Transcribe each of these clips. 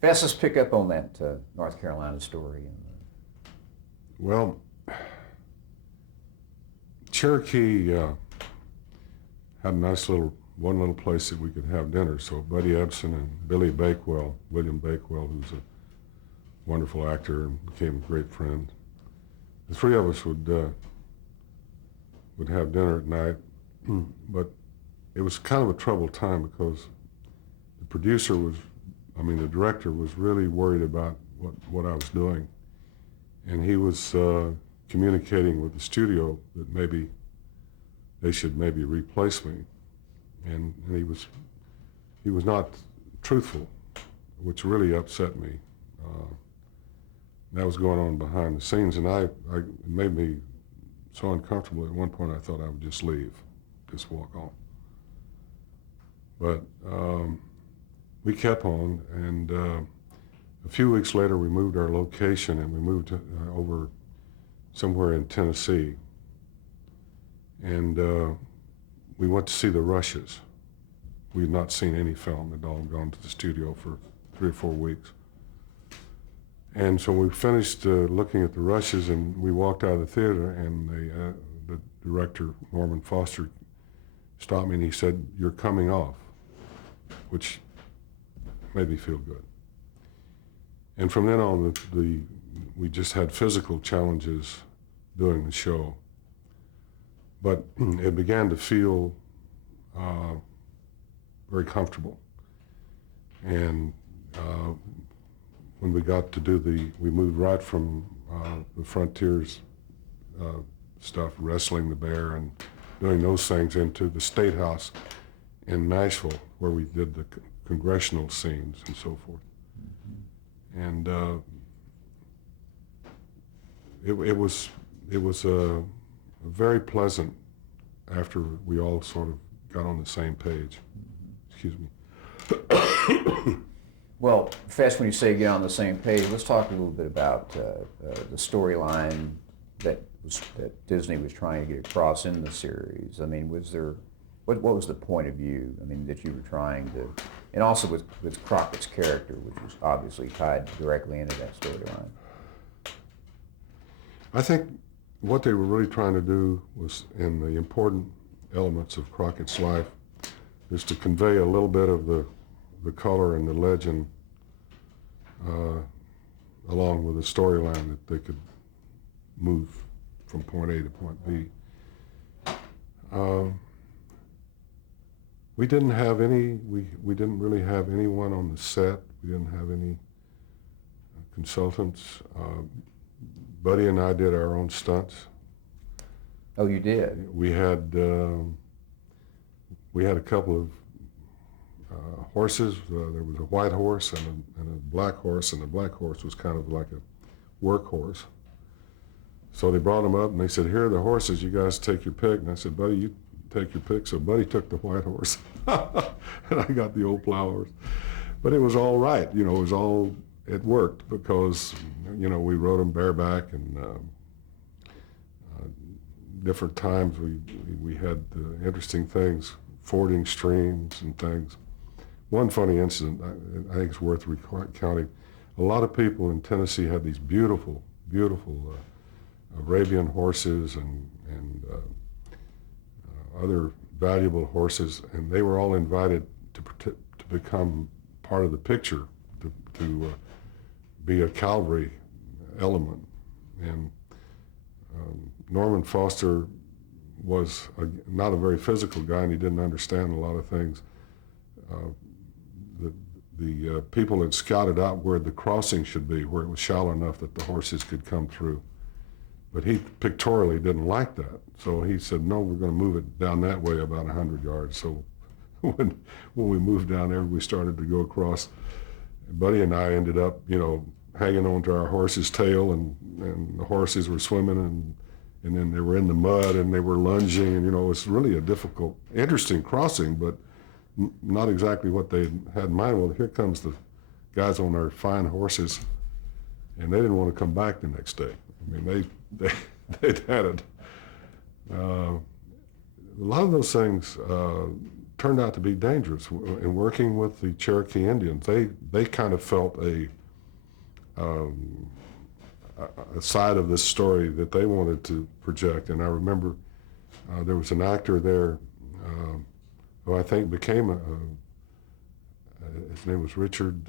Fess, let's pick up on that North Carolina story. Well, Cherokee had a nice one little place that we could have dinner. So Buddy Ebsen and Billy Bakewell, William Bakewell, who's a wonderful actor and became a great friend, the three of us would have dinner at night. But it was kind of a troubled time because the director was really worried about what I was doing. And he was communicating with the studio that maybe they should maybe replace me. And he was not truthful, which really upset me. That was going on behind the scenes, and it made me so uncomfortable. At one point I thought I would just leave, just walk on. But we kept on, and a few weeks later we moved our location, and we moved over somewhere in Tennessee. And we went to see the Rushes. We had not seen any film. They'd all gone to the studio for 3 or 4 weeks. And so we finished looking at the Rushes, and we walked out of the theater, and the director, Norman Foster, stopped me and he said, "You're coming off," which made me feel good. And from then on, we just had physical challenges doing the show. But it began to feel very comfortable. And when we got to we moved right from the Frontiers stuff, wrestling the bear and doing those things, into the State House in Nashville, where we did the congressional scenes and so forth. And it was very pleasant after we all sort of got on the same page. Excuse me. Well, Fess, when you say get on the same page, let's talk a little bit about the storyline that Disney was trying to get across in the series. I mean, what was the point of view, that you were trying to, and also with Crockett's character, which was obviously tied directly into that storyline? I think what they were really trying to do was, in the important elements of Crockett's life, is to convey a little bit of the color and the legend along with the storyline, that they could move from point A to point B. We didn't have we didn't really have anyone on the set. We didn't have any consultants. Buddy and I did our own stunts. Oh, you did? We had a couple of horses. There was a white horse and a black horse, and the black horse was kind of like a workhorse. So they brought them up and they said, "Here are the horses, you guys take your pick." And I said, "Buddy, you take your pick." So Buddy took the white horse and I got the old plow horse. But it was all right, it worked because, we rode them bareback, and different times we had interesting things, fording streams and things. One funny incident, I think it's worth recounting. A lot of people in Tennessee had these beautiful, beautiful Arabian horses and other valuable horses, and they were all invited to become part of the picture, to be a cavalry element. And Norman Foster was not a very physical guy, and he didn't understand a lot of things. The people had scouted out where the crossing should be, where it was shallow enough that the horses could come through. But he pictorially didn't like that. So he said, "No, we're going to move it down that way about 100 yards. So when we moved down there, we started to go across. Buddy and I ended up, hanging onto our horse's tail, and the horses were swimming, and then they were in the mud, and they were lunging, and, it was really a difficult, interesting crossing, but not exactly what they had in mind. Well, here comes the guys on their fine horses, and they didn't want to come back the next day. They'd had it. A lot of those things turned out to be dangerous. In working with the Cherokee Indians, they kind of felt um, a side of this story that they wanted to project. And I remember there was an actor there who I think became his name was Richard,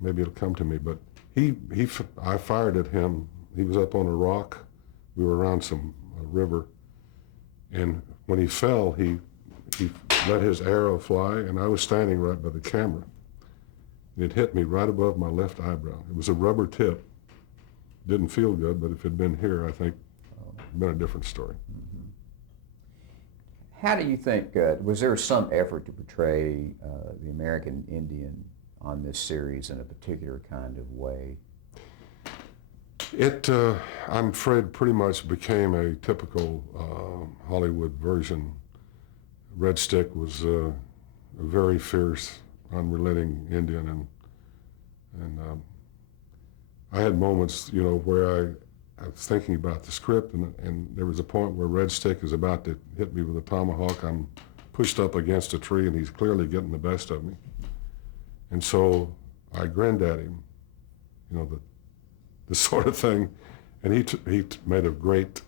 maybe it'll come to me, but I fired at him. He was up on a rock. We were around some river, and when he fell, he let his arrow fly, and I was standing right by the camera. And it hit me right above my left eyebrow. It was a rubber tip. Didn't feel good, but if it had been here, I think it'd been a different story. Mm-hmm. How do you think, was there some effort to portray the American Indian on this series in a particular kind of way? It, I'm afraid, pretty much became a typical Hollywood version. Red Stick was a very fierce, unrelenting Indian, and I had moments, where I was thinking about the script, and there was a point where Red Stick is about to hit me with a tomahawk. I'm pushed up against a tree, and he's clearly getting the best of me. And so I grinned at him, the sort of thing, and he made a great.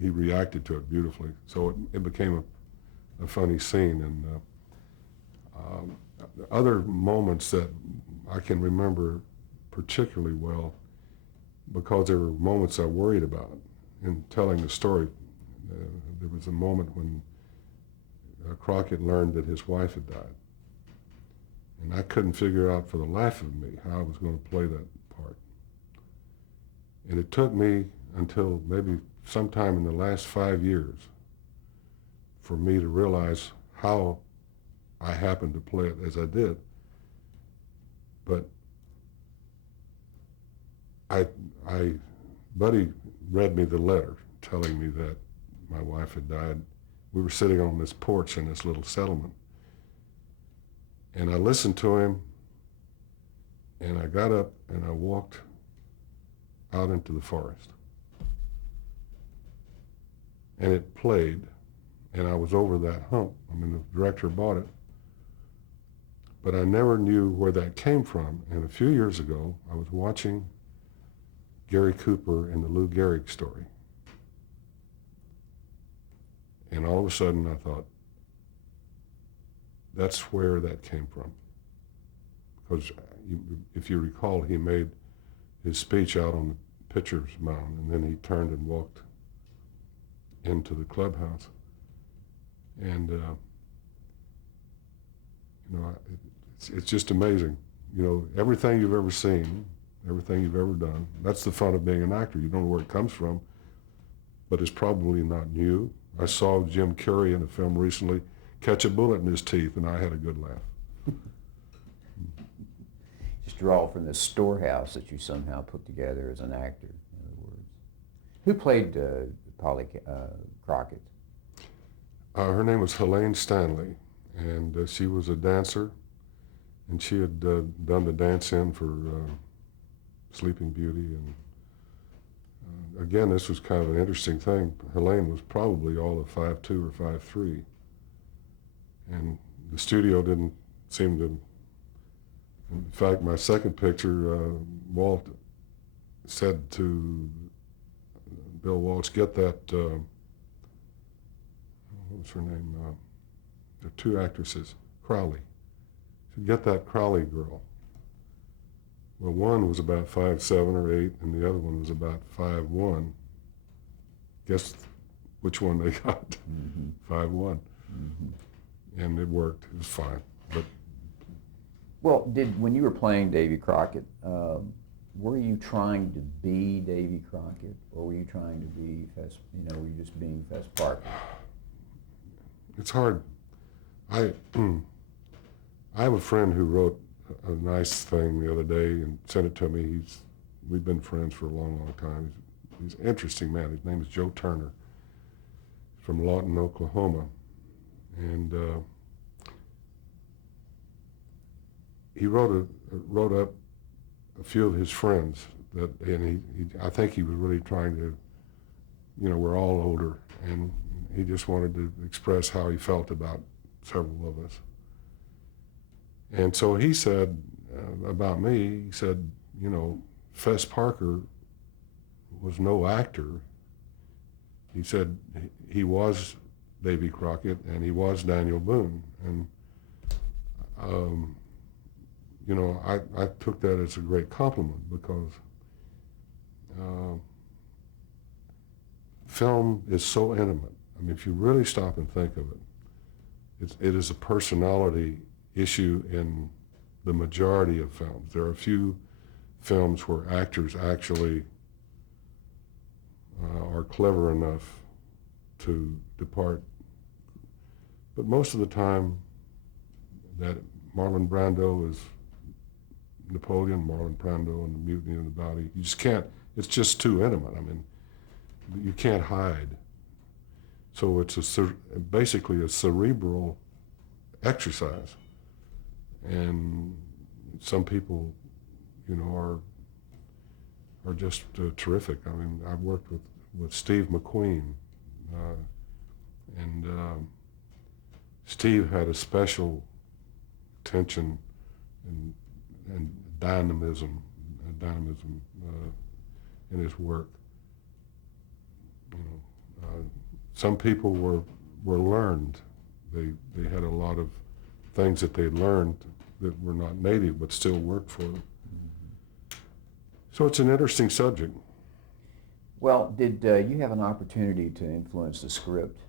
He reacted to it beautifully. So it became a funny scene, and other moments that I can remember particularly well, because there were moments I worried about in telling the story. There was a moment when Crockett learned that his wife had died. And I couldn't figure out for the life of me how I was going to play that part. And it took me until maybe sometime in the last 5 years for me to realize how I happened to play it as I did. But Buddy read me the letter telling me that my wife had died. We were sitting on this porch in this little settlement. And I listened to him, and I got up and I walked out into the forest. And it played, and I was over that hump. I mean, the director bought it. But I never knew where that came from. And a few years ago, I was watching Gary Cooper in the Lou Gehrig story. And all of a sudden I thought, that's where that came from. Because if you recall, he made his speech out on the pitcher's mound, and then he turned and walked into the clubhouse. And it's just amazing. Everything you've ever seen, everything you've ever done, that's the fun of being an actor. You don't know where it comes from, but it's probably not new. I saw Jim Carrey in a film recently catch a bullet in his teeth, and I had a good laugh. Just draw from the storehouse that you somehow put together as an actor, in other words. Who played Polly Crockett? Her name was Helene Stanley, and she was a dancer, and she had done the dance-in for Sleeping Beauty. And again, this was kind of an interesting thing. Helene was probably all of 5'2" or 5'3", and the studio didn't seem to. In fact, my second picture, Walt said to Bill Walsh, get that, what was her name? There are two actresses, Crowley. He said, get that Crowley girl. Well, one was about 5'7" or 8", and the other one was about 5'1". Guess which one they got? 5'1". And it worked. It was fine. But well, when you were playing Davy Crockett, were you trying to be Davy Crockett, or were you trying to be Fess? Were you just being Fess Parker? It's hard. I have a friend who wrote a nice thing the other day and sent it to me. We've been friends for a long, long time. He's an interesting man. His name is Joe Turner, from Lawton, Oklahoma, and he wrote up a few of his friends and I think he was really trying to, we're all older, and he just wanted to express how he felt about several of us. And so he said about me, he said, you know, Fess Parker was no actor. He said he was Davy Crockett and he was Daniel Boone. And, you know, I took that as a great compliment because film is so intimate. I mean, if you really stop and think of it, it is a personality issue in the majority of films. There are a few films where actors actually are clever enough to depart. But most of the time, that Marlon Brando is Napoleon, Marlon Brando and the Mutiny of the Bounty. You just can't, it's just too intimate. I mean, you can't hide. So it's basically a cerebral exercise. And some people, you know, are just terrific. I mean, I've worked with Steve McQueen, and Steve had a special attention and dynamism in his work. You know, some people were learned. They had a lot of things that they learned that were not native but still worked for them. So it's an interesting subject. Well, did you have an opportunity to influence the script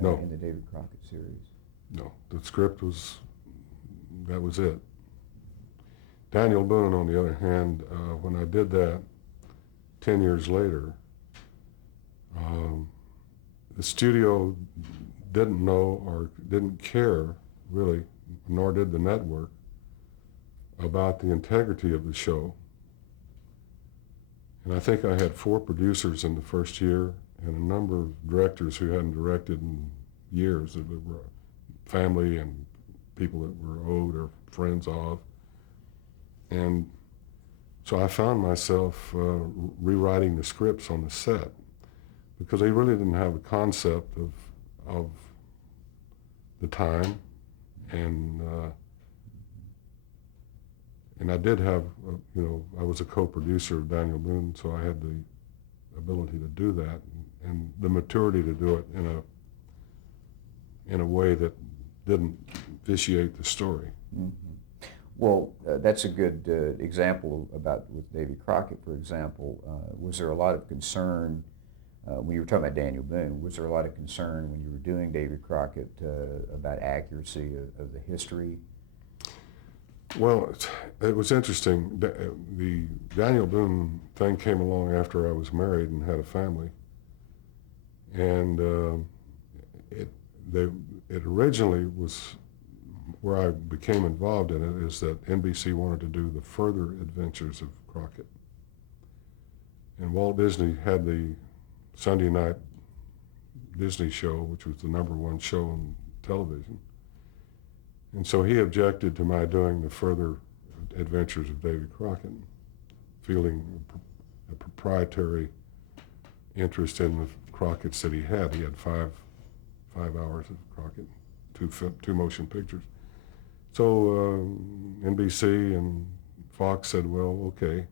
No. in the David Crockett series? No, the script that was it. Daniel Boone, on the other hand, when I did that 10 years later, the studio didn't know or didn't care, really, nor did the network, about the integrity of the show. And I think I had 4 producers in the first year and a number of directors who hadn't directed in years, that were family and people that were owed or friends of. And so I found myself rewriting the scripts on the set because they really didn't have a concept of the time. And I did have, you know, I was a co-producer of Daniel Boone, so I had the ability to do that and the maturity to do it in a way that didn't vitiate the story. Mm-hmm. Well, that's a good example about with Davy Crockett, for example. Was there a lot of concern when you were talking about Daniel Boone? Was there a lot of concern when you were doing Davy Crockett about accuracy of the history? Well, it was interesting. The Daniel Boone thing came along after I was married and had a family, and it originally was where I became involved in it is that NBC wanted to do the further adventures of Crockett, and Walt Disney had the Sunday night Disney show, which was the #1 show on television. And so he objected to my doing the further adventures of Davy Crockett, feeling a proprietary interest in the Crockett's that he had. He had five hours of Crockett, two motion pictures. So NBC and Fox said, well, okay,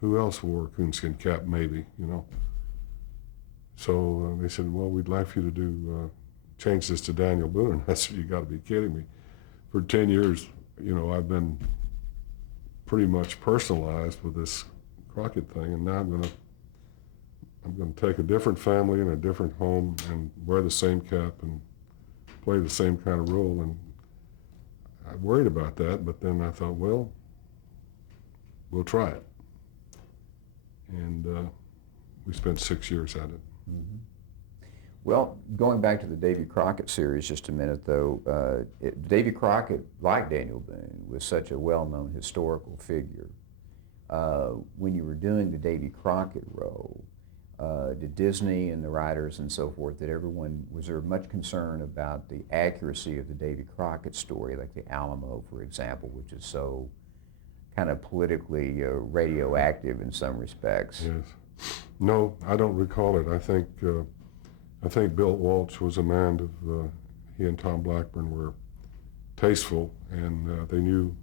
who else wore a coonskin cap, maybe, you know? So they said, well, we'd like for you to do change this to Daniel Boone. I said, you got to be kidding me. For 10 years, you know, I've been pretty much personalized with this Crockett thing, and now I'm going to take a different family and a different home and wear the same cap and play the same kind of role. And I worried about that, but then I thought, well, we'll try it. And we spent 6 years at it. Mm-hmm. Well, going back to the Davy Crockett series just a minute, though, Davy Crockett, like Daniel Boone, was such a well-known historical figure. When you were doing the Davy Crockett role, did Disney and the writers and so forth, was there much concern about the accuracy of the Davy Crockett story, like the Alamo, for example, which is so kind of politically radioactive in some respects? Yes. No, I don't recall it. I think Bill Walsh was a man of, he and Tom Blackburn were tasteful, and they knew,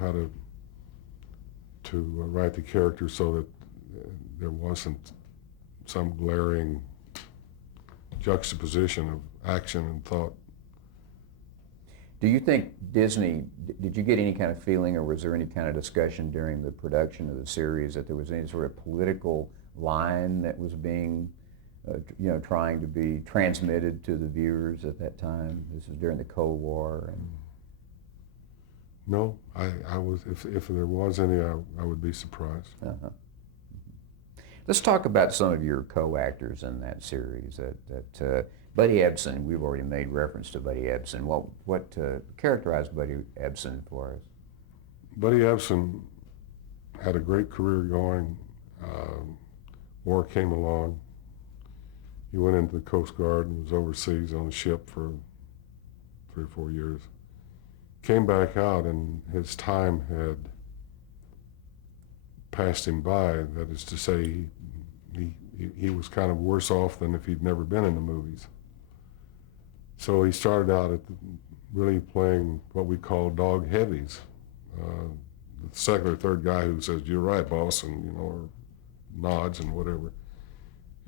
how to write the character so that there wasn't some glaring juxtaposition of action and thought. Do you think Disney, did you get any kind of feeling, or was there any kind of discussion during the production of the series that there was any sort of political line that was being, trying to be transmitted to the viewers at that time? This was during the Cold War. And No, I was, if there was any, I would be surprised. uh-huh. Let's talk about some of your co-actors in that series. Buddy Ebsen, we've already made reference to Buddy Ebsen. What characterized Buddy Ebsen for us? Buddy Ebsen had a great career going. War came along. He went into the Coast Guard and was overseas on a ship for 3 or 4 years. Came back out, and his time had passed him by. That is to say, he was kind of worse off than if he'd never been in the movies. So he started out really playing what we call dog heavies. The second or third guy who says, "You're right, boss," and or nods and whatever.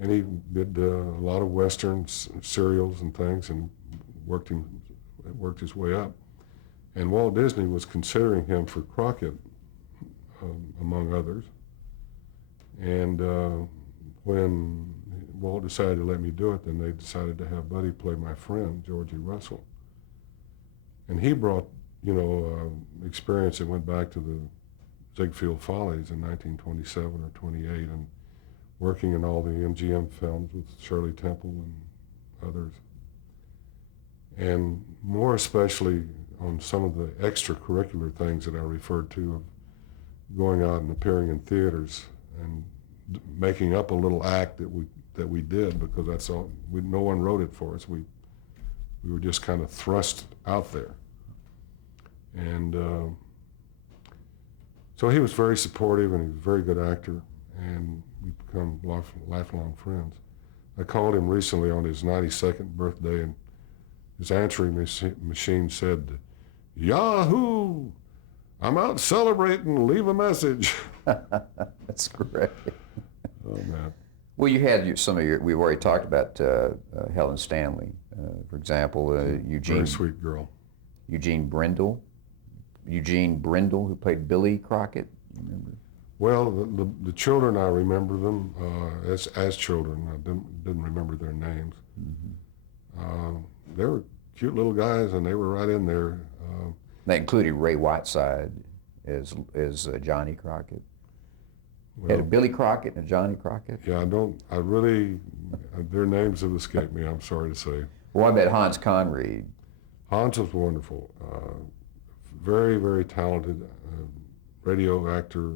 And he did a lot of westerns, serials, and things, and worked his way up. And Walt Disney was considering him for Crockett, among others. And when Walt decided to let me do it, then they decided to have Buddy play my friend, Georgie Russell. And he brought, experience that went back to the Ziegfeld Follies in 1927 or 28, and working in all the MGM films with Shirley Temple and others. And more especially on some of the extracurricular things that I referred to, of going out and appearing in theaters and making up a little act that we did, because that's all. No one wrote it for us. We were just kind of thrust out there. And so he was very supportive, and he was a very good actor, and we've become lifelong friends. I called him recently on his 92nd birthday, and his answering machine said, "Yahoo! I'm out celebrating, leave a message." That's great. Oh, man. Well, you had we've already talked about Helen Stanley, for example, Eugene. Very sweet girl. Eugene Brindle, who played Billy Crockett. You remember? Well, the children, I remember them as children. I didn't remember their names. Mm-hmm. They were cute little guys, and they were right in there. That included Ray Whiteside as Johnny Crockett. Well, Had a Billy Crockett and a Johnny Crockett. Yeah, their names have escaped me, I'm sorry to say. Well, I bet Hans Conried. Hans was wonderful. Very, very talented radio actor.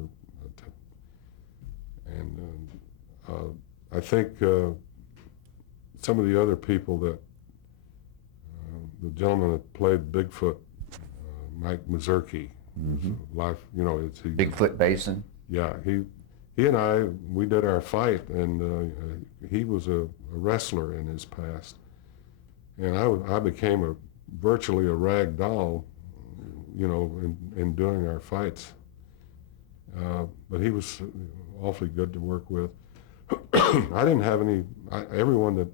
And I think some of the other people that, the gentleman that played Bigfoot, Mike Mazurki, Bigfoot Basin. Yeah, he and I, we did our fight, and he was a wrestler in his past, and I became virtually a rag doll, in doing our fights. But he was awfully good to work with. I didn't have everyone that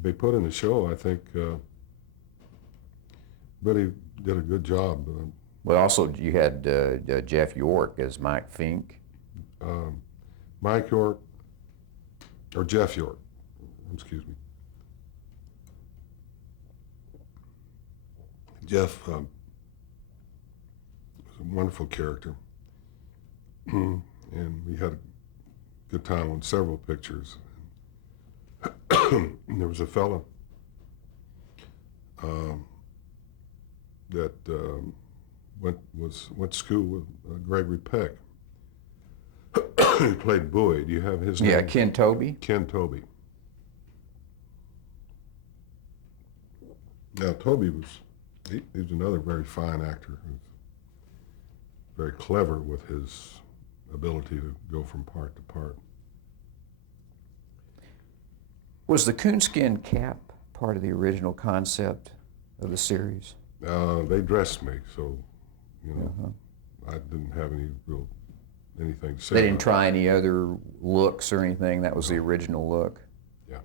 they put in the show, I think, really did a good job. Well, also you had Jeff York as Mike Fink. Mike York, or Jeff York, excuse me. Jeff was a wonderful character, and we had a good time on several pictures. And there was a fellow that went to school with Gregory Peck. He played Bowie. Do you have his name? Yeah, Ken Tobey. Ken Tobey. Now, Tobey was another very fine actor, who's very clever with his ability to go from part to part. Was the coonskin cap part of the original concept of the series? They dressed me, so, you know, I didn't have anything to say They didn't about try any other looks or anything? That was the original look? it.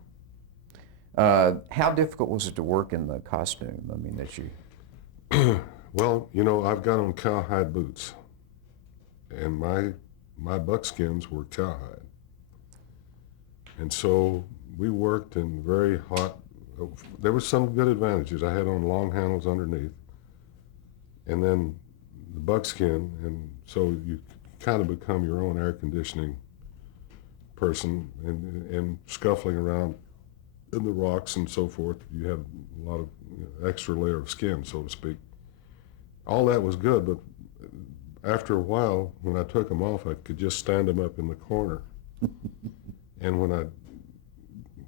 Yeah. How difficult was it to work in the costume? I mean, that you... Well, you know, I've got on cowhide boots, and my buckskins were cowhide. And so we worked in very hot, there were some good advantages. I had on long handles underneath, and then the buckskin, and so you kind of become your own air conditioning person, and scuffling around in the rocks and so forth. You have a lot of extra layer of skin, so to speak. All that was good, but after a while, when I took them off, I could just stand them up in the corner. And when I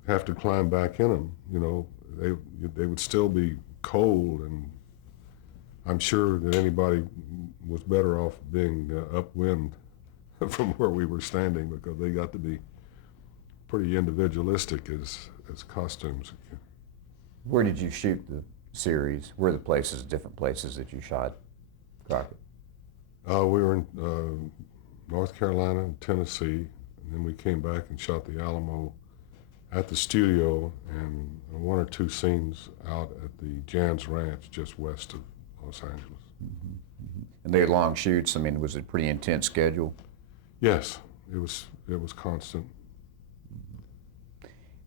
have to climb back in them, you know, they would still be cold, and I'm sure that anybody was better off being upwind from where we were standing, because they got to be pretty individualistic as costumes. Where did you shoot the series? Where are the places, different places that you shot Crockett? We were in North Carolina and Tennessee, and then we came back and shot the Alamo at the studio, and one or two scenes out at the Jan's Ranch just west of Los Angeles. And they had long shoots. I mean, was it a pretty intense schedule? Yes, it was constant.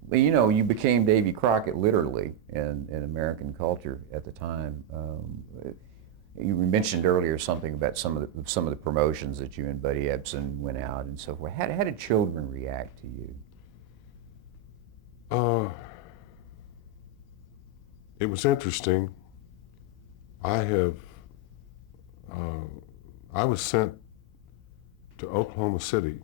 Well, you know, you became Davy Crockett literally in American culture at the time. You mentioned earlier something about some of the promotions that you and Buddy Ebsen went out and so forth. How did children react to you? It was interesting. I was sent to Oklahoma City,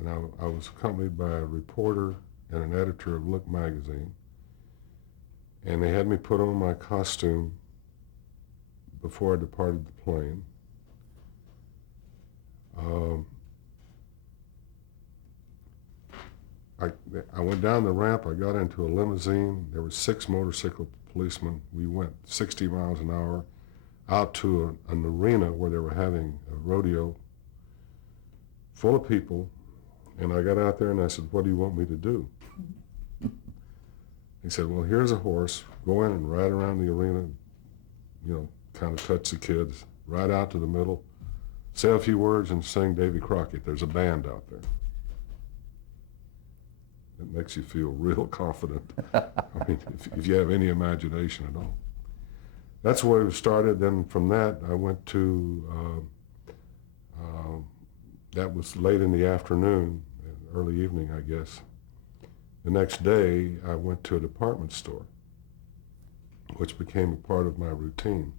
and I was accompanied by a reporter and an editor of Look magazine, and they had me put on my costume before I departed the plane. I went down the ramp, I got into a limousine, there were 6 motorcycle policemen. We went 60 miles an hour out to an arena where they were having a rodeo full of people, and I got out there and I said, "What do you want me to do?" He said, "Well, here's a horse, go in and ride around the arena, you know, kind of touch the kids, ride out to the middle, say a few words and sing Davy Crockett. There's a band out there." It makes you feel real confident. I mean, if you have any imagination at all. That's where it started. Then from that, I went to, that was late in the afternoon, early evening, I guess. The next day, I went to a department store, which became a part of my routine.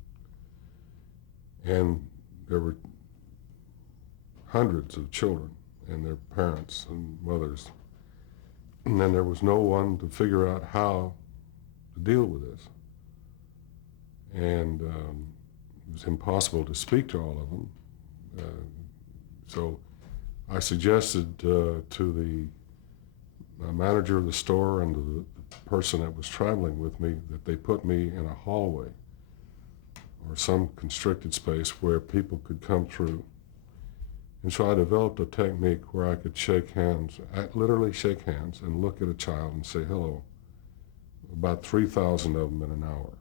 And there were hundreds of children and their parents and mothers. And then there was no one to figure out how to deal with this. And it was impossible to speak to all of them. So I suggested to the manager of the store and to the person that was traveling with me that they put me in a hallway or some constricted space where people could come through. And so I developed a technique where I could shake hands, literally shake hands, and look at a child and say hello. About 3,000 of them in an hour,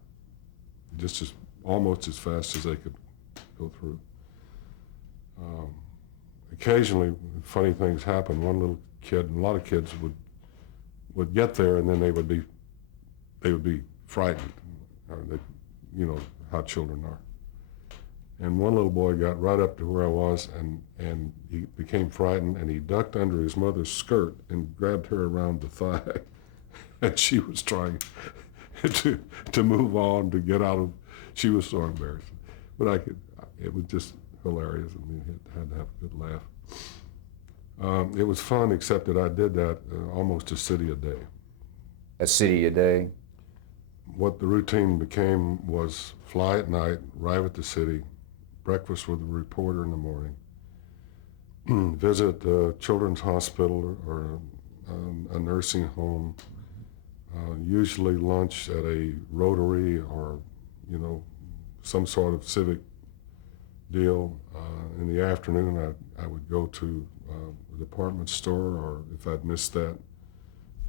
just almost as fast as they could go through. Occasionally, funny things happen. One little kid, and a lot of kids would get there, and then they would be frightened. You know how children are. And one little boy got right up to where I was, and he became frightened, and he ducked under his mother's skirt and grabbed her around the thigh. And she was trying to move on, to get out of, she was so embarrassed. But it was just hilarious. I mean, had to have a good laugh. It was fun, except that I did that almost a city a day. A city a day? What the routine became was fly at night, arrive at the city, breakfast with the reporter in the morning, visit a children's hospital or a nursing home, usually lunch at a Rotary or, some sort of civic deal. In the afternoon, I would go to a department store, or if I'd missed that,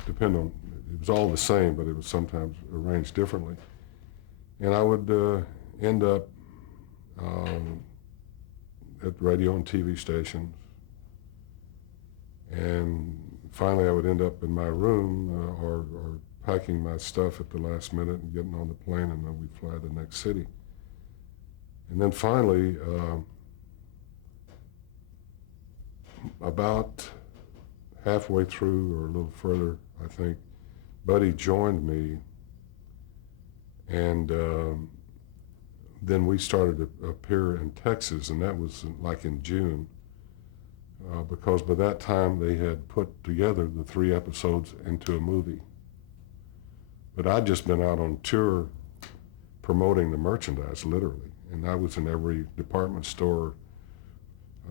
depend on, it was all the same, but it was sometimes arranged differently. And I would end up at radio and TV stations. And finally I would end up in my room or packing my stuff at the last minute and getting on the plane, and then we'd fly to the next city. And then finally, about halfway through or a little further, I think, Buddy joined me, and then we started to appear in Texas, and that was like in June, because by that time they had put together the 3 episodes into a movie. But I'd just been out on tour promoting the merchandise, literally, and I was in every department store.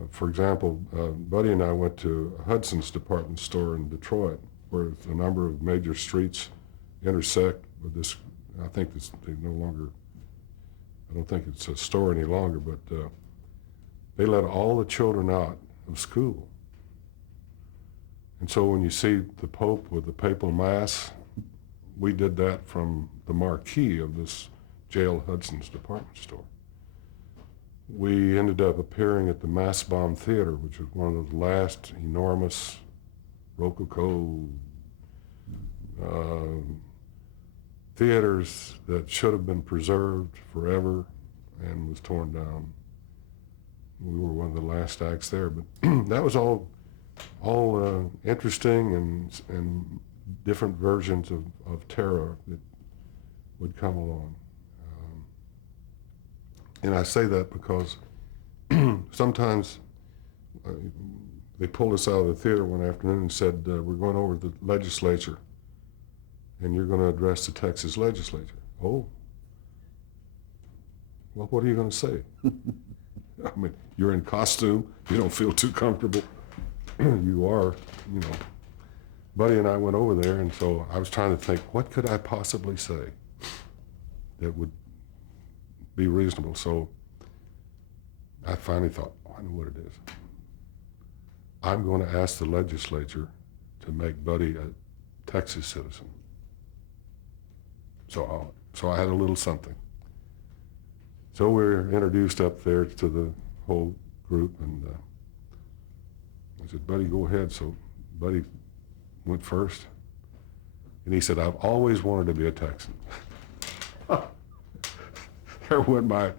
For example, Buddy and I went to Hudson's department store in Detroit, where a number of major streets intersect with this. I think they no longer, I don't think it's a store any longer, but they let all the children out of school. And so when you see the Pope with the papal mass, we did that from the marquee of this jail Hudson's department store. We ended up appearing at the Mastbaum Theater, which was one of those last enormous Rococo theaters that should have been preserved forever and was torn down. We were one of the last acts there, but that was all interesting and different versions of terror that would come along. And I say that because sometimes they pulled us out of the theater one afternoon and said, we're going over to the legislature and you're going to address the Texas legislature. Oh, well, what are you going to say? I mean, you're in costume, you don't feel too comfortable. You are, Buddy and I went over there, and so I was trying to think, what could I possibly say that would be reasonable? So I finally thought, oh, I know what it is. I'm going to ask the legislature to make Buddy a Texas citizen. So I had a little something. So we were introduced up there to the whole group, and I said, Buddy, go ahead. So Buddy went first, and he said, I've always wanted to be a Texan. There went my,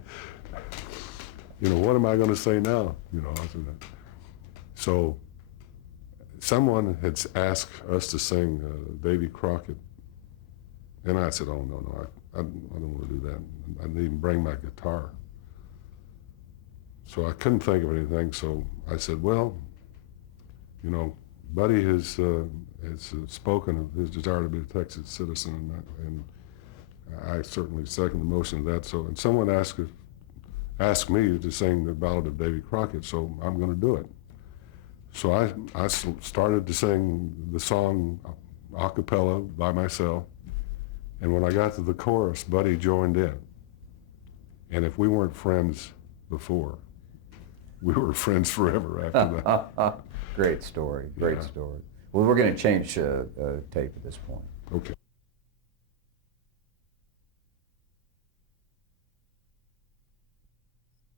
what am I going to say now? I said that. So someone had asked us to sing Davy Crockett, and I said, oh, no, I don't want to do that. I didn't even bring my guitar. So I couldn't think of anything, so I said, well, Buddy has spoken of his desire to be a Texas citizen, and I certainly second the motion of that. So, and someone asked me to sing the Ballad of Davy Crockett, so I'm going to do it. So I started to sing the song a cappella by myself, and when I got to the chorus, Buddy joined in. And if we weren't friends before, we were friends forever after that. Great story, great Yeah. story. Well, we're going to change tape at this point. Okay.